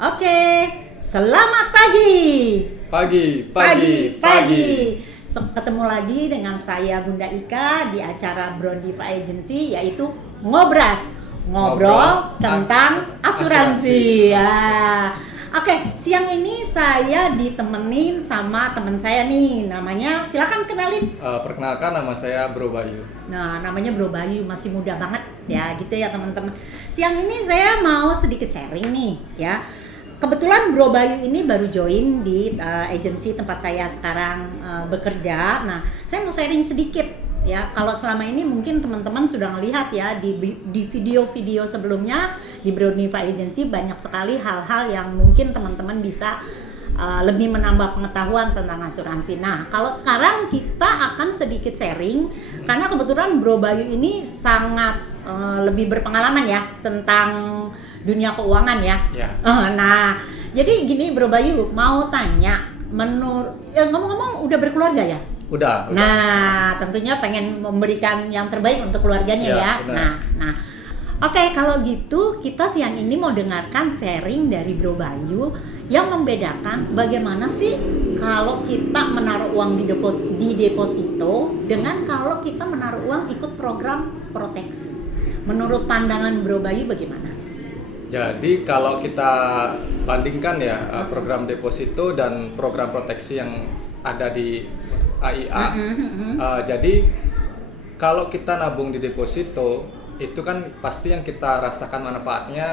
Oke, selamat pagi. Pagi. Ketemu lagi dengan saya Bunda Ika di acara Brown Diva Agency, yaitu Ngobras, ngobrol tentang asuransi. Ya. Oke, siang ini saya ditemenin sama teman saya nih, namanya silakan kenalin. Perkenalkan, nama saya Bro Bayu. Nah, namanya Bro Bayu, masih muda banget ya, gitu ya teman-teman. Siang ini saya mau sedikit sharing nih, ya. Kebetulan Bro Bayu ini baru join di agensi tempat saya sekarang bekerja. Nah, saya mau sharing sedikit ya. Kalau selama ini mungkin teman-teman sudah melihat ya di video-video sebelumnya di Brown Diva Agency banyak sekali hal-hal yang mungkin teman-teman bisa lebih menambah pengetahuan tentang asuransi. Nah, kalau sekarang kita akan sedikit sharing karena kebetulan Bro Bayu ini sangat lebih berpengalaman ya tentang dunia keuangan ya. Nah, jadi gini Bro Bayu, mau tanya, ngomong-ngomong udah berkeluarga ya? Udah. Nah, tentunya pengen memberikan yang terbaik untuk keluarganya ya. Nah, oke, kalau gitu kita siang ini mau dengarkan sharing dari Bro Bayu yang membedakan bagaimana sih kalau kita menaruh uang di deposito dengan kalau kita menaruh uang ikut program proteksi. Menurut pandangan Bro Bayu bagaimana? Jadi kalau kita bandingkan ya program deposito dan program proteksi yang ada di AIA. Jadi kalau kita nabung di deposito itu kan pasti yang kita rasakan manfaatnya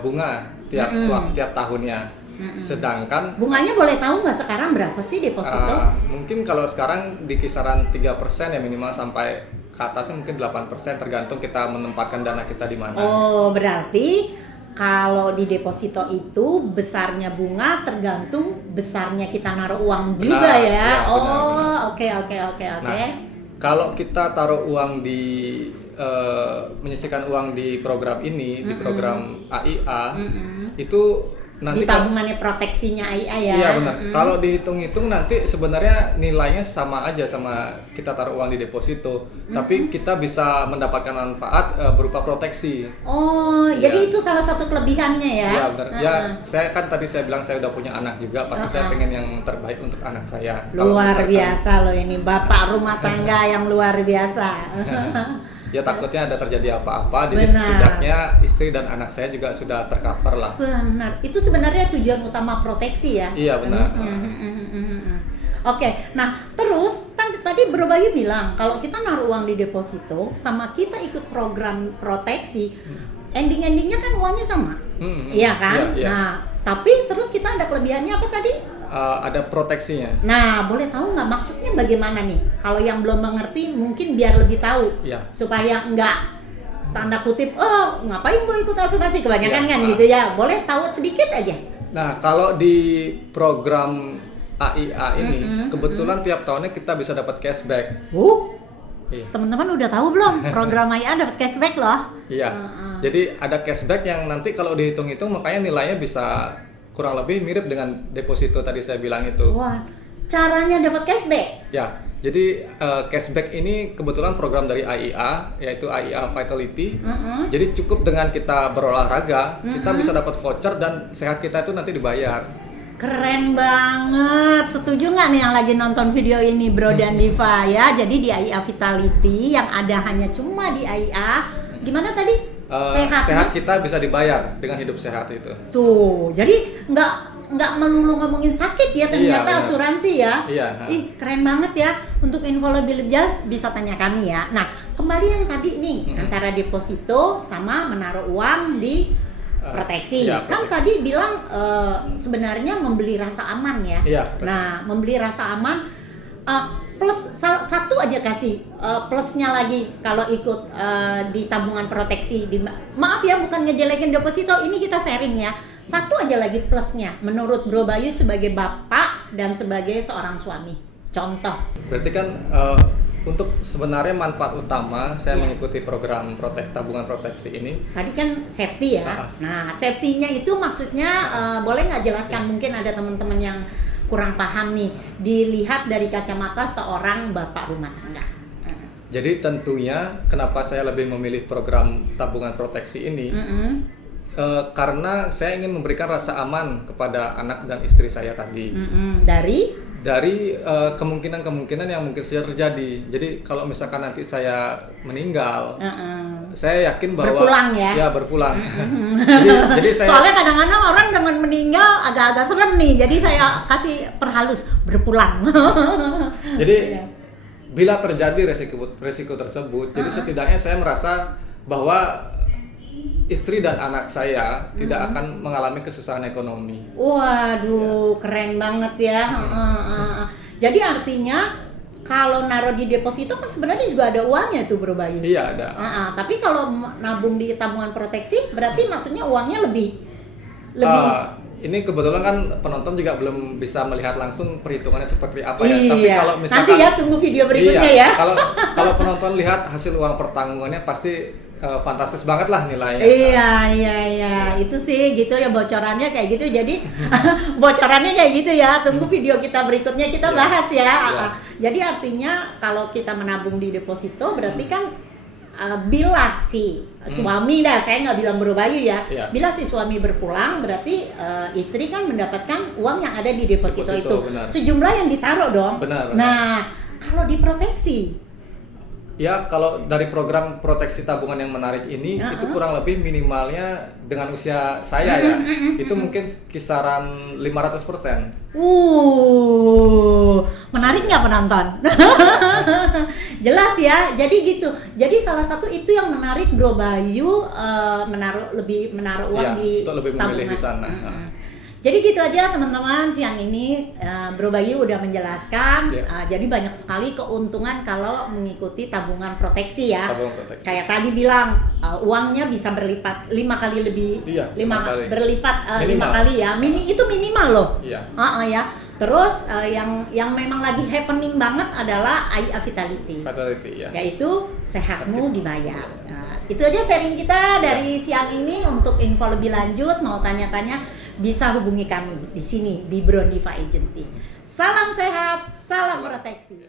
bunga tiap tahunnya. Sedangkan bunganya boleh tahu nggak sekarang berapa sih deposito? Mungkin kalau sekarang di kisaran 3% ya minimal, sampai ke atasnya mungkin 8%, tergantung kita menempatkan dana kita di mana. Oh, berarti kalau di deposito itu besarnya bunga tergantung besarnya kita naruh uang juga ya. Oke. Nah, kalau kita taruh uang di menyisihkan uang di program ini, di program AIA, itu nanti di tabungannya proteksinya AIA ya. Iya benar. Kalau dihitung-hitung nanti sebenarnya nilainya sama aja sama kita taruh uang di deposito, tapi kita bisa mendapatkan manfaat berupa proteksi. Jadi itu salah satu kelebihannya ya. Iya benar. Ya, saya bilang saya udah punya anak juga, pasti saya pengen yang terbaik untuk anak saya. Luar biasa loh ini, bapak rumah tangga yang luar biasa. Ya takutnya ada terjadi apa-apa, jadi setidaknya istri dan anak saya juga sudah tercover lah. Benar, itu sebenarnya tujuan utama proteksi ya. Iya benar. Oke, nah terus tadi Bro Bayu bilang kalau kita naruh uang di deposito sama kita ikut program proteksi, ending-endingnya kan uangnya sama, iya kan? Iya. Nah, tapi terus kita ada kelebihannya apa tadi? Ada proteksinya. Nah, boleh tahu nggak maksudnya bagaimana nih? Kalau yang belum mengerti mungkin biar lebih tahu, supaya nggak tanda kutip, ngapain gue ikut asuransi, kebanyakan kan gitu ya. Boleh tahu sedikit aja. Nah, kalau di program AIA ini, kebetulan tiap tahunnya kita bisa dapat cashback. Teman-teman udah tahu belum? Program AIA dapat cashback loh. Iya. Jadi ada cashback yang nanti kalau dihitung-hitung makanya nilainya bisa kurang lebih mirip dengan deposito tadi saya bilang itu. Wah, caranya dapat cashback? Ya, jadi cashback ini kebetulan program dari AIA, yaitu AIA Vitality. Jadi cukup dengan kita berolahraga, kita bisa dapat voucher dan sehat kita itu nanti dibayar. Keren banget, setuju nggak nih yang lagi nonton video ini Bro dan Diva ya? Jadi di AIA Vitality yang ada hanya cuma di AIA, gimana tadi? Sehat kita bisa dibayar dengan hidup sehat itu. Tuh, jadi nggak melulu ngomongin sakit ya ternyata asuransi ya. Iya. Keren banget ya. Untuk info lebih jelas bisa tanya kami ya. Nah, kembali yang tadi nih antara deposito sama menaruh uang di proteksi. Kan tadi bilang sebenarnya membeli rasa aman ya. Nah, membeli rasa aman plus satu aja kasih plusnya lagi kalau ikut di tabungan proteksi. Maaf ya, bukan ngejelekin deposito, ini kita sharing ya. Satu aja lagi plusnya menurut Bro Bayu sebagai bapak dan sebagai seorang suami. Contoh. Berarti kan untuk sebenarnya manfaat utama saya mengikuti program tabungan proteksi ini. Tadi kan safety ya. Nah, safety-nya itu maksudnya boleh nggak jelaskan? Mungkin ada teman-teman yang kurang paham nih, dilihat dari kacamata seorang bapak rumah tangga. Jadi tentunya kenapa saya lebih memilih program tabungan proteksi ini, karena saya ingin memberikan rasa aman kepada anak dan istri saya tadi. Dari kemungkinan-kemungkinan yang mungkin saja terjadi. Jadi kalau misalkan nanti saya meninggal, saya yakin bahwa berpulang ya. Ya berpulang. jadi saya. Soalnya kadang-kadang orang dengan meninggal agak-agak serem nih. Jadi saya kasih perhalus berpulang. Jadi bila terjadi resiko tersebut, jadi setidaknya saya merasa bahwa istri dan anak saya tidak akan mengalami kesusahan ekonomi. Waduh, keren banget ya. Jadi artinya kalau naruh di deposito kan sebenarnya juga ada uangnya tuh Bro Bayu. Iya ada. Tapi kalau nabung di tabungan proteksi berarti maksudnya uangnya lebih. Ini kebetulan kan penonton juga belum bisa melihat langsung perhitungannya seperti apa ya. Iya. Tapi kalau misalkan nanti ya tunggu video berikutnya ya. Kalau penonton lihat hasil uang pertanggungannya pasti fantastis banget lah nilainya. Iya. Itu sih gitu ya bocorannya kayak gitu. Jadi bocorannya kayak gitu ya. Tunggu video kita berikutnya kita bahas ya. Jadi artinya kalau kita menabung di deposito berarti kan bila si suami saya nggak bilang Bro Bayu ya. Bila si suami berpulang berarti istri kan mendapatkan uang yang ada di deposito itu. Benar. Sejumlah yang ditaruh dong. Benar. Nah, kalau diproteksi ya, kalau dari program proteksi tabungan yang menarik ini itu kurang lebih minimalnya dengan usia saya ya itu mungkin kisaran 500%. Menarik nggak penonton? Jelas ya. Jadi gitu. Jadi salah satu itu yang menarik Bro Bayu menaruh uang di untuk lebih memilih di sana. Jadi gitu aja teman-teman, siang ini Bro Bayu udah menjelaskan. Jadi banyak sekali keuntungan kalau mengikuti tabungan proteksi ya. Kayak tadi bilang uangnya bisa berlipat 5 kali lebih, 5 kali ya. Itu minimal loh. Ya. Terus yang memang lagi happening banget adalah IA Vitality ya. Yaitu sehatmu dibayar. Itu aja sharing kita dari siang ini. Untuk info lebih lanjut mau tanya-tanya bisa hubungi kami di sini di Brondiva Agency. Salam sehat, salam proteksi.